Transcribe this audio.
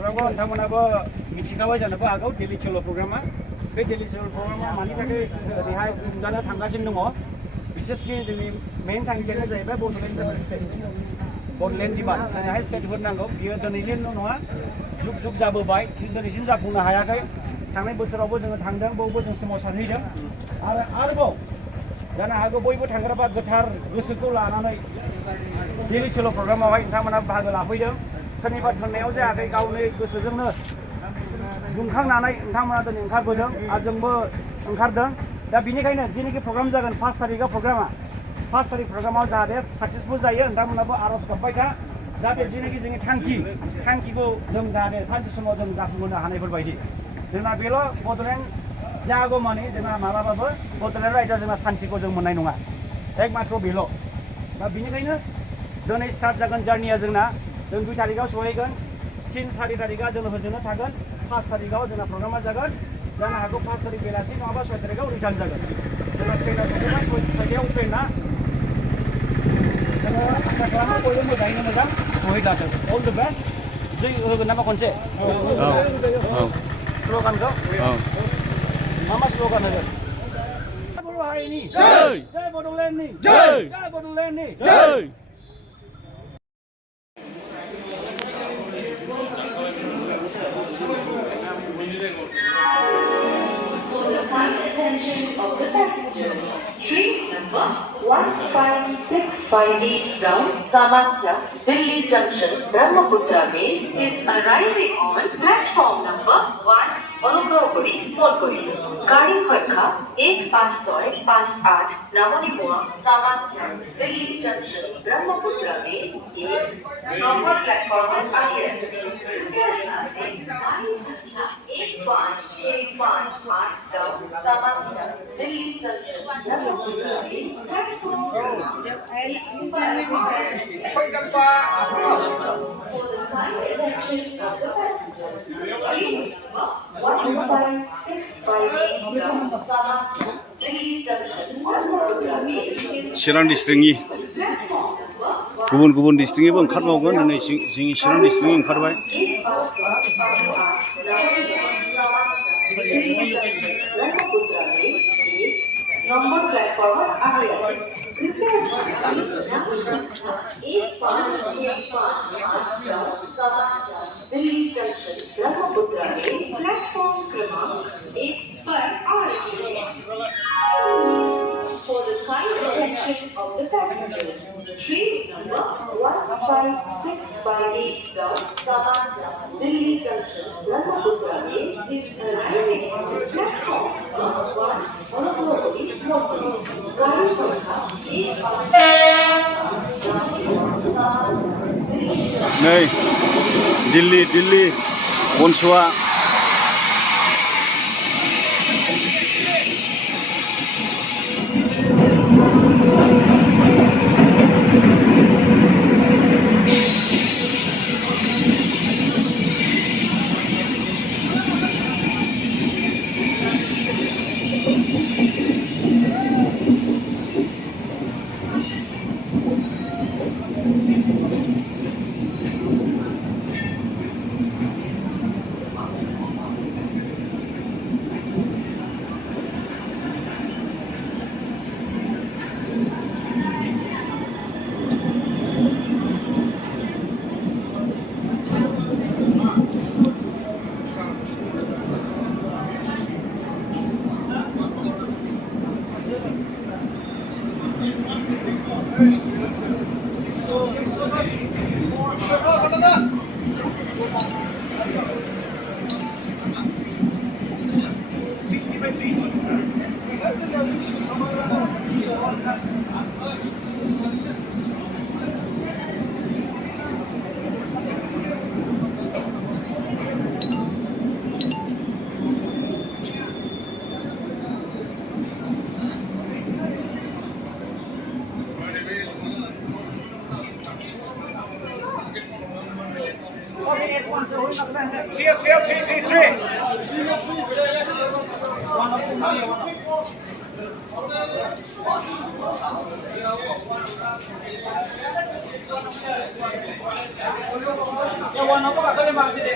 Program nontammonaबो मिथिखाबाय जानोबो हागौ दिल्ली चलो प्रग्रामा बे दिल्ली चलो प्रग्रामा मानि थाखाय ओरैहाय खुंजानो थांगासिनो दङ बिसेसकि जोंनि मेइन थांखियानो जाहैबाय बड'लेण्ड स्टेट बड'लेण्ड डिमान्ड जोंहाय स्टेटफोर नांगौ बियो दिनैनिल' नङा जुग जुग जाबोबाय दिनैसिम जाफुंनो हायाखै थांनाय बोसोरावबो जोङो थांदों बावबो जों सोमावसारहैदों आरोबाव जानो हागौ बयबो थांग्राबा गोथार गोसोखौ लानानै दिल्ली चलो प्रग्रामावहाय नोंथांमोना बाहागो लाफैदों सोरनिबा थोननायाव जायाखै गावनि गोसोजोंनो दुंखांनानै नोंथांमोना दिनै ओंखारबोदों आरो जोंबो ओंखारदों दा बिनिखायनो जेनोखि प्रग्राम जागोन 5 तारिखआव प्रग्रामा 5 तारिख प्रग्रामाव जाहाथे साक्सेसफुल जायो नोंथांमोनाबो आर'ज गाबबाय था जाहाथे जेनोखि जोंनि थांखिखौ जों जाहाथे सानसे समाव जों जाफुंहोनो हानायफोरबायदि जोंना बेल' बड'लेण्ड जागौमानि जोंना मालाबाबो बड'लेण्ड रायजोआ जोंना सान्तिखौ जों मोननाय नङा एकमात्र बेल' दा बिनिखायनो दिनै स्टार्ट जागोन जार्निया जोंना जों 2 तारिखआव सहैगोन 3-4 तारिखआ जों होजोंनो थागोन 5 तारिखआव जोंना प्रग्रामा जागोन जानो हागौ 5 तारिख बेलासि नङाबा 6 तारिखआव रिटार्न जागोन जोंना ट्रेनाव सफैबाय 6 ट्रेना जोङो आसा खालामो बयबो मोजाङैनो मोजां सहैजाथों अल द बेस्ट जै होगोन नामा खनसे स्ल'गानखौ मा स्ल'गान होगोन बर' हारिनि जय जय बड'लेण्डनि जय जय बड'लेण्डनि जय Attention of the passengers. Train number 15658 down Kamakya, Delhi Junction, Brahmaputra Mail is arriving on platform number 1, Bologna, Molkuri. Gari Khorkha 85658 Namonimua, Kamakya, Delhi Junction, Brahmaputra Mail is number platform ahead. 8565 down Kamakya, Delhi Junction, Brahmaputra Mail platform. For the kind attention of the passengers, train number 15658 down Kamakya, Delhi Junction, Brahmaputra Mail is Chirang Districtनि गुबुन डिस्ट्रिक्टनिबो ओंखारबावगोन दिनै जोंनि चिरां डिस्ट्रिक्टनि ओंखारबाय number platform ahead. Prepare Delhi Junction, Brahmaputra Mail platform क्रमांक 1 पर आ रही है. For the kind attention of the passengers, train number 15658 down Kamakya, Delhi Junction, Brahmaputra Mail is arriving on platform 1, Bologna, Molkuri. Gari Khorkha 85658 नै Delhi बनसुआ Ewan ako ka kaya makside.